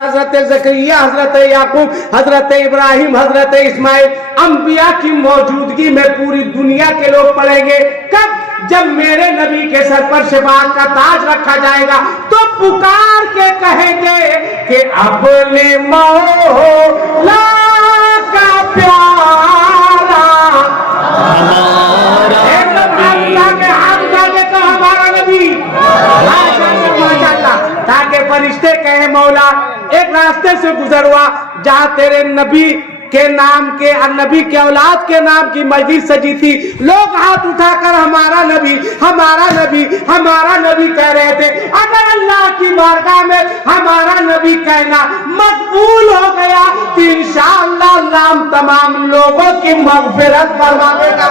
हजरत ज़करिया, हजरत याकूब, हजरत इब्राहिम, हजरत इस्माइल, अंबिया की मौजूदगी में पूरी दुनिया के लोग पढ़ेंगे। कब? जब मेरे नबी के सर पर शफाअत का ताज रखा जाएगा तो पुकार के कहेंगे कि अपने मौला का प्यारा हमारा नबी, ताकि फरिश्ते कहे मौला एक रास्ते से गुजर हुआ जहां तेरे नबी के नाम के नबी के औलाद के नाम की मस्जिद सजी थी। लोग हाथ उठाकर हमारा नबी, हमारा नबी, हमारा नबी कह रहे थे। अगर अल्लाह की बारगाह में हमारा नबी कहना मकबूल हो गया तो इंशाअल्लाह अल्लाह तमाम लोगों की मग़फ़िरत फरमा देगा।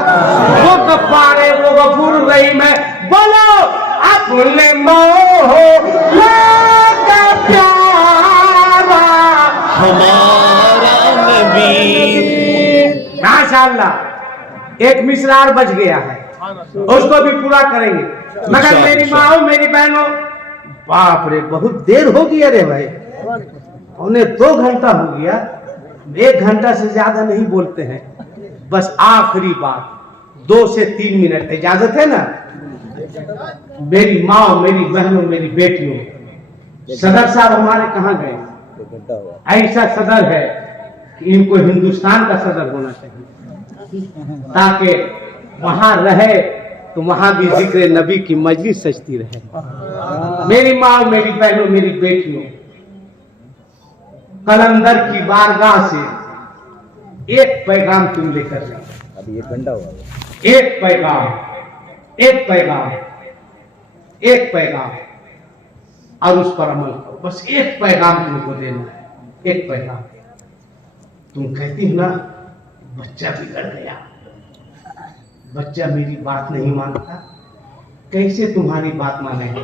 वो गफ़्फ़ार है, वो गफ़ूर रहीम है। बोलो अपने मौला का प्यारा हमारा नबी। माशाअल्लाह एक मिसरार बच गया है, उसको भी पूरा करेंगे। मगर मेरी माओ, मेरी बहनों, बाप रे बहुत देर हो गई। अरे भाई उन्हें 2 घंटा हो गया, 1 घंटा से ज्यादा नहीं बोलते हैं। बस आखिरी बात 2 से 3 मिनट इजाजत है ना। मेरी माओ, मेरी बहनों, मेरी बेटियों, सदर साहब हमारे कहाँ गए? ऐसा सदर है कि इनको हिंदुस्तान का सदर होना चाहिए, ताकि वहां रहे तो वहां भी जिक्र नबी की मजलिस सजती रहे। मेरी माँ, मेरी बहनों, मेरी बेटियों, कलंदर की बारगाह से एक पैगाम तुम लेकर जाओ। अभी 1 घंटा हुआ। एक पैगाम, एक पैगाम, एक पैगाम, और उस पर अमल करो। बस एक पैगाम तुमको देना है, एक पैगाम। तुम कहती हो ना बच्चा बिगड़ गया, बच्चा मेरी बात नहीं मानता। कैसे तुम्हारी बात मानेगा?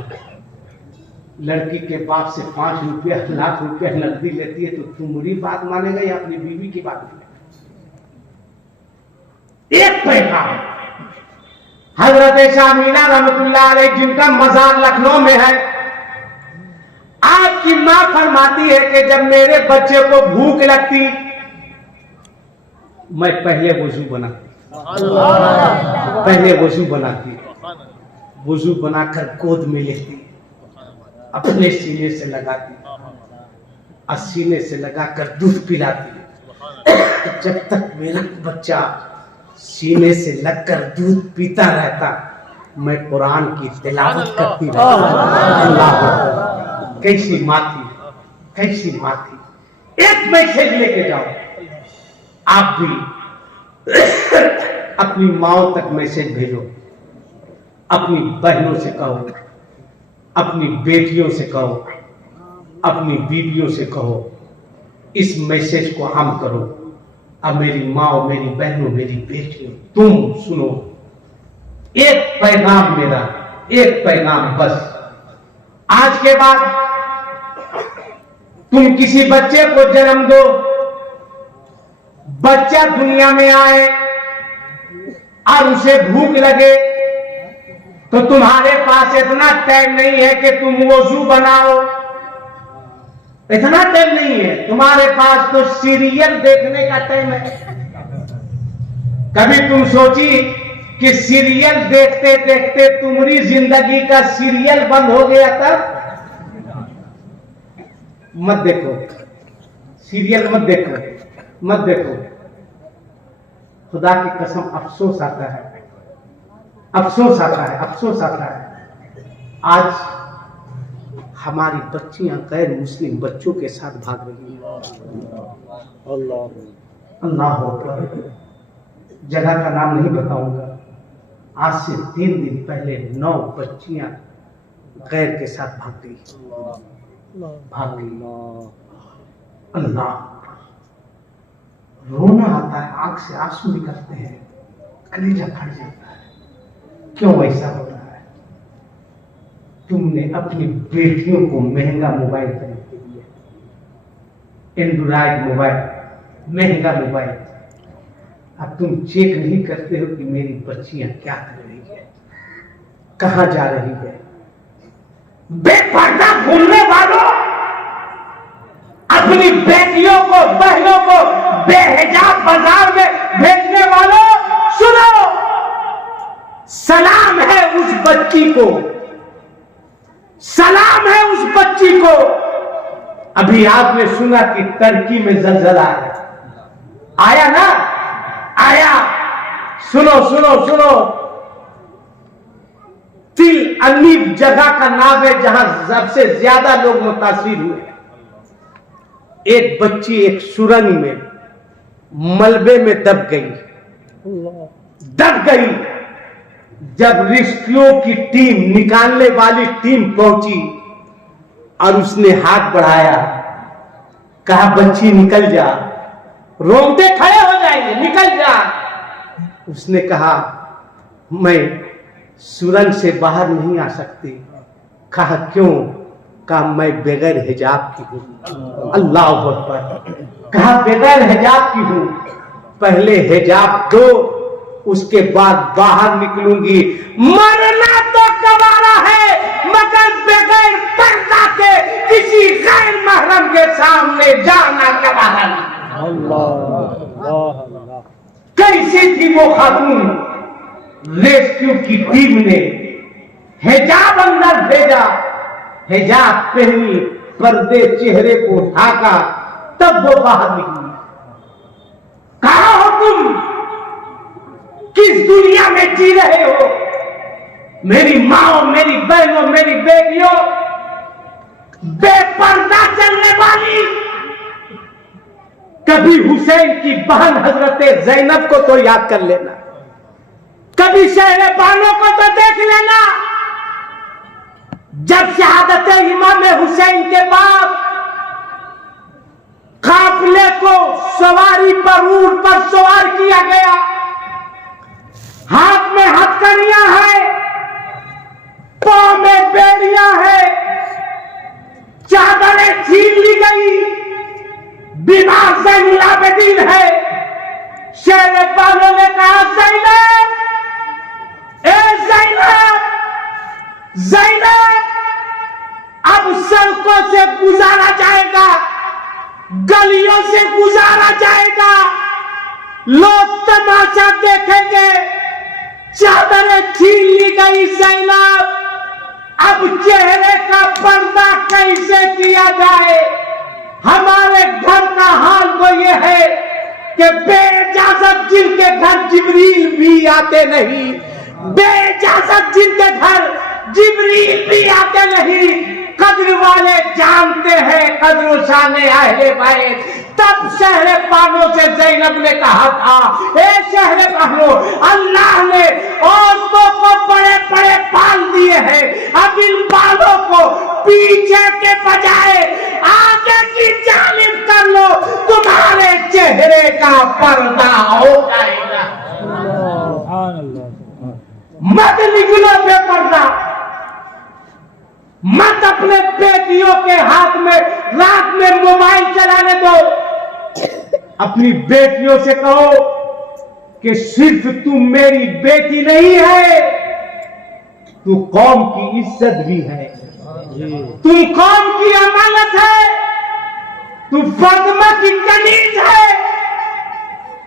लड़की के बाप से 5 रुपया, लाख रुपया नकदी लेती है तो तुम्हारी बात मानेगा या अपनी बीवी की बात मानेगा? एक पैगाम। हजरत शाह मीना रहमतुल्लाह अलैह, जिनका मजार लखनऊ में है, आपकी मां फरमाती है कि जब मेरे बच्चे को भूख लगती मैं पहले वजू बनाती, पहले वजू बनाती, वजू बनाकर गोद में लेती, अपने सीने से लगाती और सीने से लगाकर दूध पिलाती। जब तक मेरा बच्चा सीने से लगकर दूध पीता रहता मैं कुरान की तिलावत करती रहती। कैसी माँ थी, कैसी माँ थी। एक मैसेज लेके जाओ, आप भी अपनी माओ तक मैसेज भेजो, अपनी बहनों से कहो, अपनी बेटियों से कहो, अपनी बीवियों से कहो, इस मैसेज को हम करो। अब मेरी माओ, मेरी बहनों, मेरी बेटियों, तुम सुनो, एक पैगाम मेरा, एक पैगाम बस। आज के बाद तुम किसी बच्चे को जन्म दो, बच्चा दुनिया में आए और उसे भूख लगे तो तुम्हारे पास इतना टाइम नहीं है कि तुम वजू बनाओ, इतना टाइम नहीं है तुम्हारे पास, तो सीरियल देखने का टाइम है। कभी तुम सोची कि सीरियल देखते देखते तुम्हारी जिंदगी का सीरियल बंद हो गया? तब मत देखो सीरियल, मत देखो, मत देखो। खुदा की कसम अफसोस आता है, अफसोस आता है, अफसोस आता है। आज हमारी बच्चियां गैर मुस्लिम बच्चों के साथ भाग रही हैं। अल्लाह अल्लाह अकबर। जगह का नाम नहीं बताऊंगा। आज से 3 दिन पहले 9 बच्चियां गैर के साथ भाग गई, भाग गई। अल्लाह, रोना आता है, आंख से आंसू निकलते हैं, कलेजा फट जाता है। क्यों ऐसा हो रहा है? तुमने अपनी बेटियों को महंगा मोबाइल खरीद के दिया, एंड्रॉइड मोबाइल, महंगा मोबाइल। अब तुम चेक नहीं करते हो कि मेरी बच्चियां क्या कर रही है, कहां जा रही है। बेपर्दा घूमने वालों, अपनी बेटियों को, बहनों को बेहिजाब बाजार में भेजने वालों, सुनो, सलाम है उस बच्ची को, सलाम है उस बच्ची को। अभी आपने सुना कि टर्की में जलजला है, आया ना, आया। सुनो सुनो सुनो, तिल अनीब जगह का नाम है जहां सबसे ज्यादा लोग मुतासिर हुए। एक बच्ची एक सुरंग में मलबे में दब गई। जब रेस्क्यू की टीम, निकालने वाली टीम पहुंची और उसने हाथ बढ़ाया, कहा बच्ची निकल जा, रोंगटे खड़े हो जाएंगे, निकल जा। उसने कहा मैं सुरंग से बाहर नहीं आ सकती। कहा क्यों? कहा मैं बगैर हिजाब की हूं। अल्लाह अकबर। कहा बगैर हिजाब की हूं, पहले हिजाब दो, उसके बाद बाहर निकलूंगी। मरना तो गवारा है, मगर बगैर पर्दा के किसी गैर महरम के सामने जाना गवारा नहीं। कैसी थी वो खातून? रेस्क्यू की टीम ने हिजाब अंदर भेजा, हिजाब पहनी, पर्दे चेहरे को ढाका, तब वो बाहर निकली। कहां हो तुम? किस दुनिया में जी रहे हो? मेरी माओ, मेरी बहनों, मेरी बेटियों, बेपर्दा चलने वाली। कभी हुसैन की बहन हजरत जैनब को तो याद कर लेना, कभी शहर बानो को तो देख लेना। जब शहादत इमाम हुसैन के बाद काफिले को सवारी पर, ऊंट पर सवार किया गया, हाथ में हथकड़ियां हैं, पांव में बेड़ियां हैं, चादरें छीन ली गई, बीमार ज़ैनुल आबिदीन है। शहर बानो ने कहा ज़ैनब, ए ज़ैनब, ज़ैनब, अब सड़कों से गुजारा जाएगा, गलियों से गुजारा जाएगा, लोग तमाशा देखेंगे। चादरें छीन ली गई ज़ैनब, अब चेहरे का पर्दा कैसे किया जाए? हमारे घर का हाल तो ये है कि बेइजाजत जिनके घर जिब्रील भी आते नहीं, बेइजाजत जिनके घर जिब्रील भी आते नहीं, कद्र वाले जानते हैं कद्र शाने अहले बैत। तब शहर बानो से ज़ैनब ने कहा था, ए शहर बानो, अल्लाह ने औरतों को बड़े बड़े बाल दिए हैं, अब इन बालों को पीछे के बजाय आगे की जानिब कर लो, तुम्हारे चेहरे का पर्दा हो जाएगा। मत निकलो बेपर्दा, मत अपने बेटियों के हाथ में रात में मोबाइल चलाने दो। अपनी बेटियों से कहो कि सिर्फ तू मेरी बेटी नहीं है, तू कौम की इज्जत भी है, तू कौम की अमानत है, तू फातिमा की कनीज है।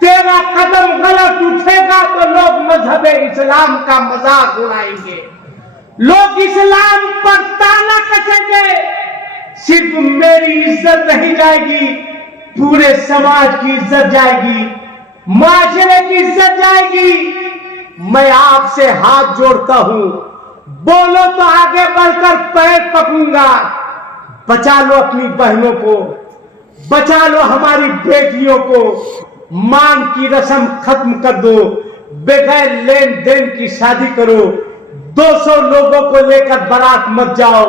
तेरा कदम गलत उठेगा तो लोग मजहब इस्लाम का मजाक उड़ाएंगे, लोग इस्लाम पर ताना कसेंगे। सिर्फ मेरी इज्जत नहीं जाएगी, पूरे समाज की इज्जत जाएगी, माशरे की इज्जत जाएगी। मैं आपसे हाथ जोड़ता हूं, बोलो तो आगे बढ़कर पैर पकड़ूंगा। बचा लो अपनी बहनों को, बचा लो हमारी बेटियों को। मांग की रस्म खत्म कर दो, बगैर लेन देन की शादी करो। 200 लोगों को लेकर बारात मत जाओ,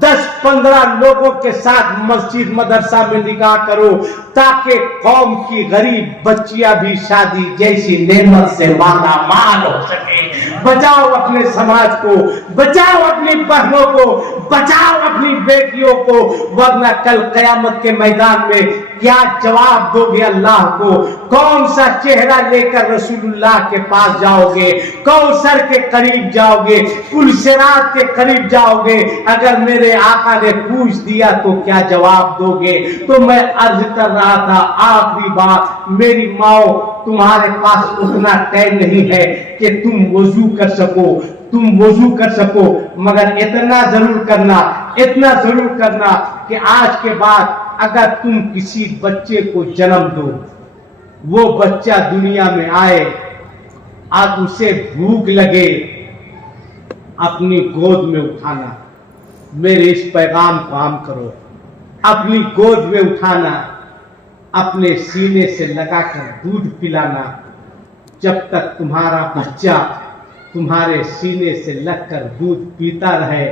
10-15 लोगों के साथ मस्जिद मदरसा में निकाह करो, ताकि कौम की गरीब बच्चियां भी शादी जैसी नेमत से माला माल हो सके। बचाओ अपने समाज को, बचाओ अपनी बहनों को, बचाओ अपनी बेटियों को, वरना कल कयामत के मैदान में क्या जवाब दोगे अल्लाह को? कौन सा चेहरा लेकर रसूलुल्लाह के पास जाओगे? कौसर के करीब जाओगे? पुल सिरात के करीब जाओगे? अगर मेरे मेरे आका ने पूछ दिया तो क्या जवाब दोगे? तो मैं अर्ज कर रहा था, आखिरी बात, मेरी माओ, तुम्हारे पास उतना टाइम नहीं है कि तुम वजू कर सको, मगर इतना जरूर करना कि आज के बाद अगर तुम किसी बच्चे को जन्म दो, वो बच्चा दुनिया में आए, अब उसे भूख लगे, अपनी गोद में उठाना। मेरे इस पैगाम को आम करो, अपनी गोद में उठाना, अपने सीने से लगाकर दूध पिलाना। जब तक तुम्हारा बच्चा तुम्हारे सीने से लगकर दूध पीता रहे,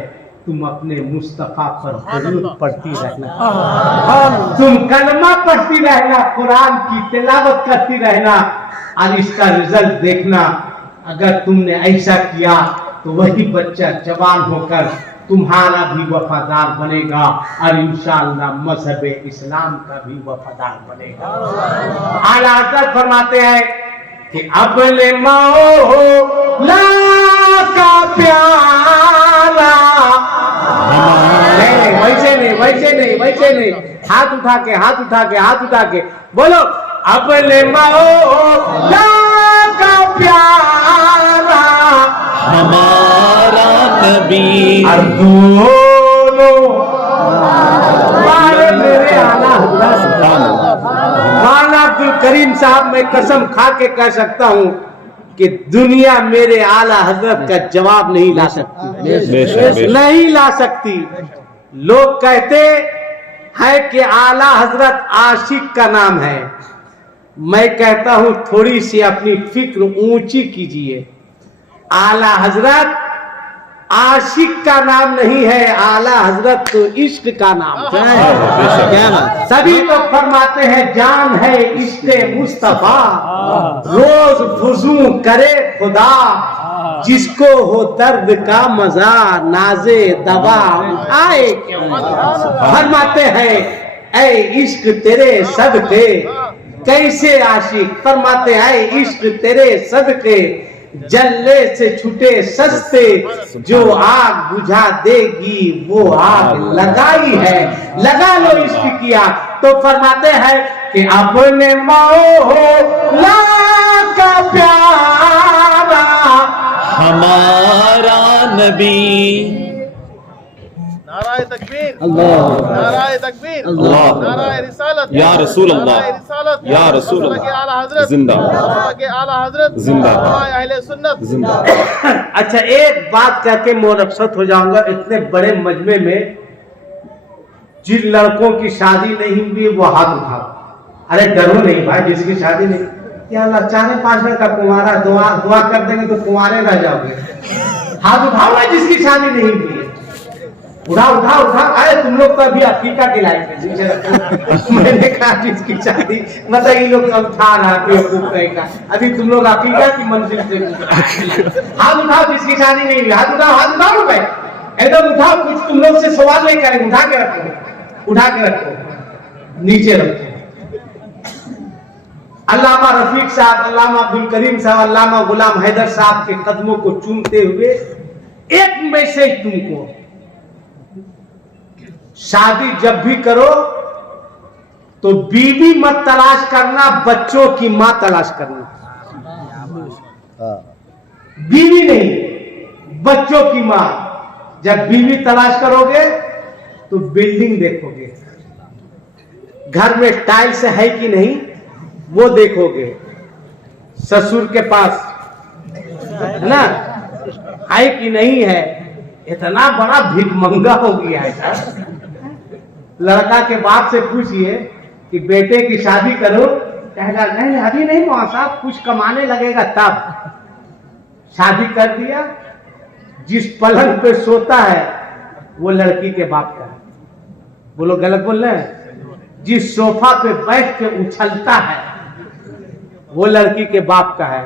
तुम अपने मुस्तफा पर जरूर पढ़ती रहना, तुम कलमा पढ़ती रहना, कुरान की तिलावत करती रहना, और इसका रिजल्ट देखना। अगर तुमने ऐसा किया तो वही बच्चा जवान होकर तुम्हारा भी वफादार बनेगा और इंशाअल्लाह मजहब इस्लाम का भी वफादार बनेगा। आला हज़रत फरमाते हैं कि अपने मौला का प्याला, नहीं, वैसे नहीं, हाथ उठा के बोलो, अपने मौला का प्याला हमारा नबी। और दोनों मेरे आला हज़रत मौलाना अब्दुल करीम साहब, मैं कसम खा के कह सकता हूँ कि दुनिया मेरे आला हजरत का जवाब नहीं ला सकती, नहीं ला सकती। लोग कहते हैं कि आला हजरत आशिक का नाम है, मैं कहता हूं थोड़ी सी अपनी फिक्र ऊंची कीजिए। आला हजरत आशिक का नाम नहीं है, आला हजरत तो इश्क का नाम है। सभी तो फरमाते हैं जान है इश्क़े मुस्तफा, रोज फुजू करे खुदा, जिसको हो दर्द का मजा नाजे दवा आए। फरमाते हैं ऐ इश्क तेरे सदके कैसे आशिक, फरमाते हैं इश्क तेरे सदके जलने से छूटे सस्ते, जो आग बुझा देगी वो आग लगाई है, लगा लो इश्क किया। तो फरमाते हैं कि अपने मौला का प्यारा हमारा नबी। नाराए तकबीर, अल्लाह, नाराए तकबीर, अल्लाह, नाराए रिसालत, या रसूल अल्लाह, नाराए रिसालत, या रसूल अल्लाह के आला हजरत जिंदाबाद, अल्लाह के आला हजरत जिंदाबाद, अहले सुन्नत जिंदाबाद। अच्छा, एक बात कह के मोरक्सत हो जाऊंगा। इतने बड़े मजमे में जिन लड़कों की शादी नहीं हुई वो हाथ उठाओ। अरे डरो नहीं भाई, जिसकी शादी नहीं, या अल्लाह 4-5 का कुंवारा, दुआ कर देंगे तो कुंवारे रह जाओगे। हाथ उठाओ ना जिसकी शादी नहीं हुई है, उठा। अरे तुम लोग तो अभी अफ्रीका के लायक है। मैंने कहा जिसकी शादी, मतलब ये लोग अब था रहा का, अभी तुम लोग अफ्रीका की मंजिल से हाथ उठाओ जिसकी शादी नहीं हुई, हाथ उठाओ भाई, एकदम उठाओ। कुछ तुम लोग से सवाल नहीं करेंगे, उठा के रखो, नीचे रखो। अल्लामा रफीक साहब, अल्लामा अब्दुल करीम साहब, अल्लामा गुलाम हैदर साहब के कदमों को चूमते हुए एक मैसेज तुमको, शादी जब भी करो तो बीवी मत तलाश करना, बच्चों की मां तलाश करना। बीवी नहीं, बच्चों की मां। जब बीवी तलाश करोगे तो बिल्डिंग देखोगे, घर में टाइल्स है कि नहीं वो देखोगे, ससुर के पास है ना है कि नहीं है। इतना बड़ा भिखमंगा हो गया है सर। लड़का के बाप से पूछिए कि बेटे की शादी करो, कहेगा नहीं अभी नहीं मौसा साहब, कुछ कमाने लगेगा तब। शादी कर दिया, जिस पलंग पे सोता है वो लड़की के बाप का है। बोलो गलत बोल रहे हैं? जिस सोफा पे बैठ के उछलता है वो लड़की के बाप का है।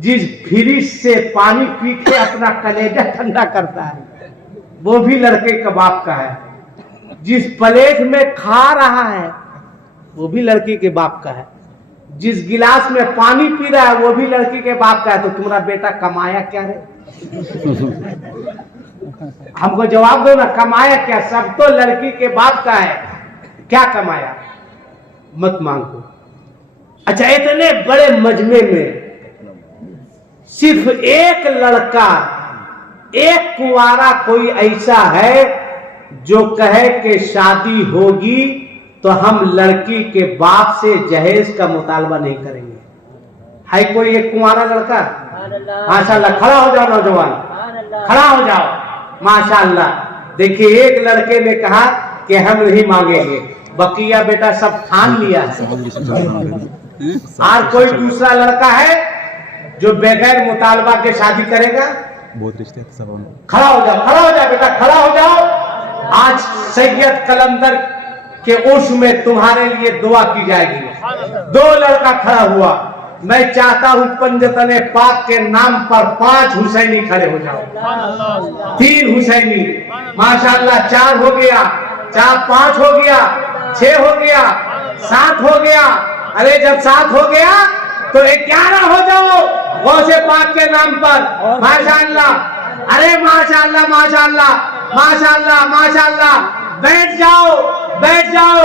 जिस फ्रिज से पानी पी के अपना कलेजा ठंडा करता है वो भी लड़के का बाप का है। जिस प्लेट में खा रहा है वो भी लड़की के बाप का है। जिस गिलास में पानी पी रहा है वो भी लड़की के बाप का है। तो तुम्हारा बेटा कमाया क्या रे? हमको जवाब दो ना, कमाया क्या? सब तो लड़की के बाप का है, क्या कमाया? मत मांगो। अच्छा, इतने बड़े मजमे में सिर्फ एक लड़का, एक कुंवारा कोई ऐसा है जो कहे कि शादी होगी तो हम लड़की के बाप से जहेज का मुतालबा नहीं करेंगे? है कोई एक कुंवारा लड़का? माशाल्लाह, खड़ा हो जाओ नौजवान, खड़ा हो जाओ। माशाल्लाह, देखिए एक लड़के ने कहा कि हम नहीं मांगेंगे, बकिया बेटा सब ठान लिया है। और कोई दूसरा लड़का है जो बगैर मुतालबा के शादी करेगा? बहुत रिश्ते सब। खड़ा हो जाओ, खड़ा हो जाओ बेटा, खड़ा हो जाओ। आज सैयद कलंदर के उर्स में तुम्हारे लिए दुआ की जाएगी। दो लड़का खड़ा हुआ, मैं चाहता हूं पंजतने पाक के नाम पर 5 हुसैनी खड़े हो जाओ। 3 हुसैनी, माशाल्लाह, 4 हो गया, 5 हो गया, 6 हो गया, 7 हो गया। अरे जब 7 हो गया तो 11 हो जाओ गौसे पाक के नाम पर। माशाल्लाह, अरे माशाल्लाह, माशाल्लाह, माशाल्लाह, माशाल्लाह। बैठ जाओ, बैठ जाओ।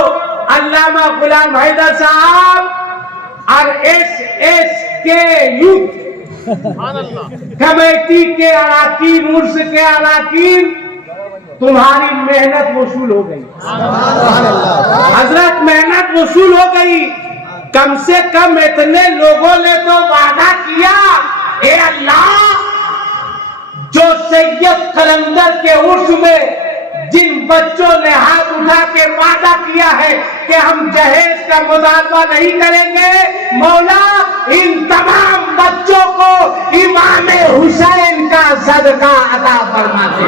अल्लामा गुलाम हैदर साहब और SSK यूथ कमेटी के अराकीन, उर्स के अराकीन, तुम्हारी मेहनत वसूल हो गई। हजरत, मेहनत वसूल हो गई। कम से कम इतने लोगों ने तो वादा किया, ए अल्लाह, जो सैयद कलंदर के उर्स में जिन बच्चों ने हाथ उठा के वादा किया है कि हम जहेज का मुतालबा नहीं करेंगे, मौला इन तमाम बच्चों को इमाम हुसैन का सदका अता फरमाते।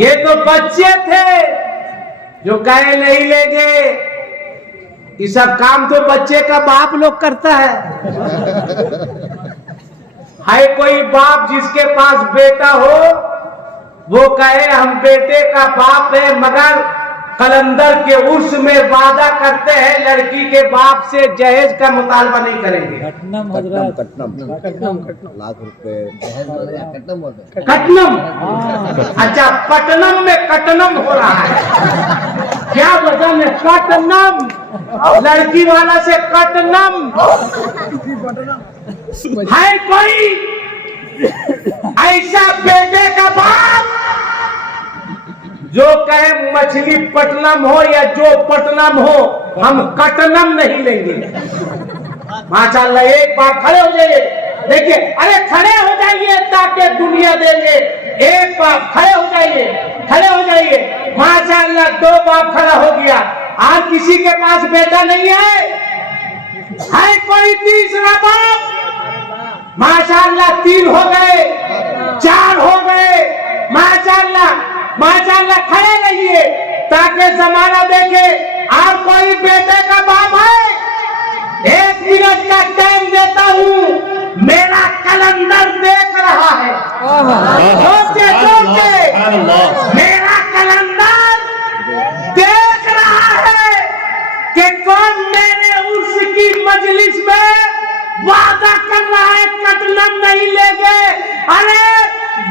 ये तो बच्चे थे जो कहे नहीं लेंगे। ये सब काम तो बच्चे का बाप लोग करता है कोई बाप जिसके पास बेटा हो, वो कहे हम बेटे का बाप है, मगर कलंदर के उर्स में वादा करते हैं लड़की के बाप से जहेज का मुतालबा नहीं करेंगे। लाख रुपए कटनम। अच्छा, पटनम में कटनम हो रहा है, क्या वजह है? कटनम, लड़की वाला से कटनम है। कोई ऐसा बेटे का बाप जो कहे मछली पटनम हो या जो पटनम हो, हम कटनम नहीं लेंगे। माशाल्लाह, एक बार खड़े हो जाइए। देखिए, अरे खड़े हो जाइए ताकि दुनिया देंगे। एक बार खड़े हो जाइए, खड़े हो जाइए। माशाल्लाह, 2 बाप खड़ा हो गया। आज किसी के पास बेटा नहीं है कोई तीसरा बाप? माशाल्लाह, 3 हो गए, 4 हो गए। माशाल्लाह, माशाल्लाह, खड़े रहिए ताकि जमाना देखे। आप कोई बेटे का बाप है? 1 मिनट का टाइम देता हूँ, मेरा कलंदर देख रहा है। सोचे सोचे, मेरा कलंदर देख रहा है कि कौन मेरे उर्स की मजलिस में वादा कर रहा है कटनम नहीं लेंगे। अरे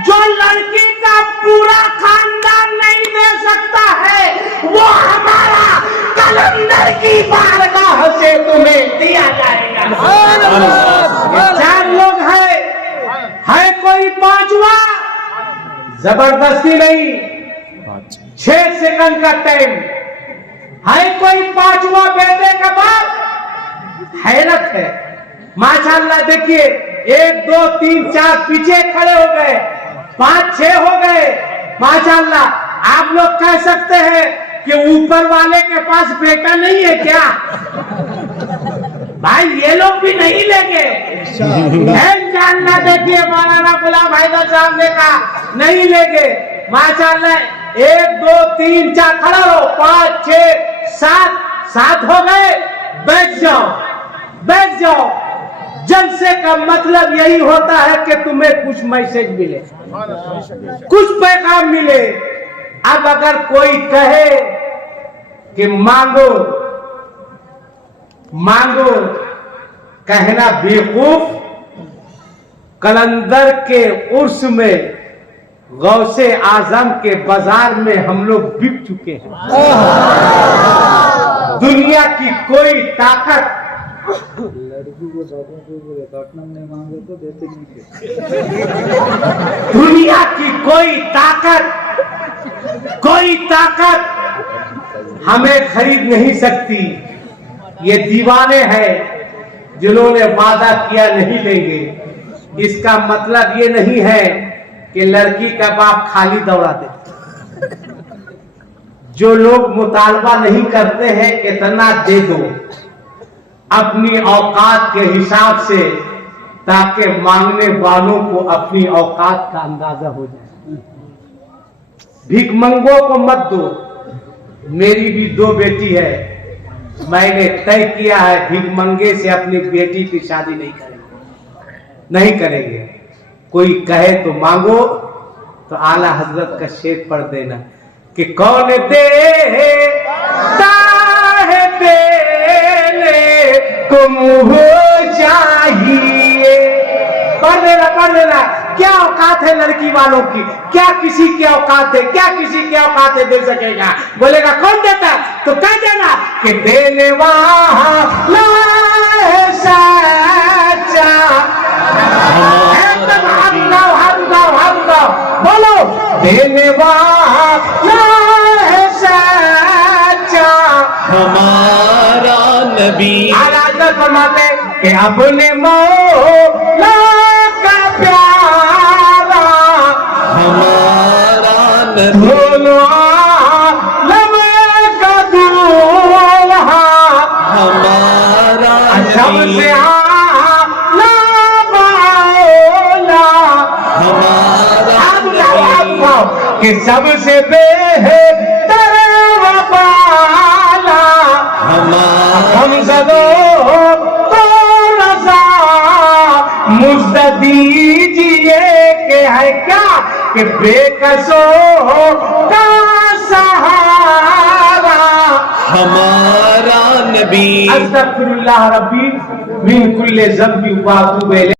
जो लड़की का पूरा खानदान नहीं दे सकता है, वो हमारा कलंदर की बारगाह से तुम्हें दिया जाएगा। 4 लोग है कोई 5वां? जबरदस्ती नहीं, 6 सेकंड का टाइम है। कोई 5वां बेटे का बाप? हैरत है। माशाल्लाह, देखिए 1 2 3 4 पीछे खड़े हो गए, 5 6 हो गए। माशाल्लाह, आप लोग कह सकते हैं कि ऊपर वाले के पास बेटा नहीं है क्या? भाई ये लोग भी नहीं लेंगे। जानना, देखिए मौलाना गुलाम हैदर साहब ने कहा नहीं लेंगे। माशाल्लाह, 1 2 3 4 खड़ा हो, 5 6 7 हो गए। बैठ जाओ, बैठ जाओ। जलसे का मतलब यही होता है कि तुम्हें कुछ मैसेज मिले, कुछ पैगाम मिले। अब अगर कोई कहे कि मांगो मांगो, कहना बेवकूफ। कलंदर के उर्स में गौसे आजम के बाजार में हम लोग बिक चुके हैं। दुनिया की कोई ताकत दुनिया की कोई ताकत हमें खरीद नहीं सकती। ये दीवाने हैं जिन्होंने वादा किया नहीं लेंगे। इसका मतलब ये नहीं है कि लड़की का बाप खाली दौड़ा दे। जो लोग मुतालबा नहीं करते हैं इतना दे दो अपनी औकात के हिसाब से, ताकि मांगने वालों को अपनी औकात का अंदाजा हो जाए। भिखमंगों को मत दो। मेरी भी 2 बेटी है, मैंने तय किया है भिखमंगे से अपनी बेटी की शादी नहीं करेंगे। कोई कहे तो मांगो, तो आला हजरत का शेर पढ़ देना कि कौन देता है देने को मुँह चाहिए। पढ़ लेना क्या औकात है लड़की वालों की, क्या किसी की औकात है, क्या किसी की औकात है दे सकेगा। बोलेगा कौन देता है तो कह देना कि देने वाला सच्चा। हाथ उठाओ बोलो देने वाला सच्चा हमारा नबी। आला फरमाते कि अपने मौला का प्यारा हमारा नबी। दोनों आलम का दूल्हा हमारा सबसे नबी। आला मौला हमारा नबी। कि सबसे बेहतर वाला हम सदो तो रजा मुझ दीजिए के है क्या कि बेकसो का सहारा हमारा नबी। अस्तगफिरुल्लाह रब्बी मिन कुल्ले ज़ंबि व अतूबु इलैह।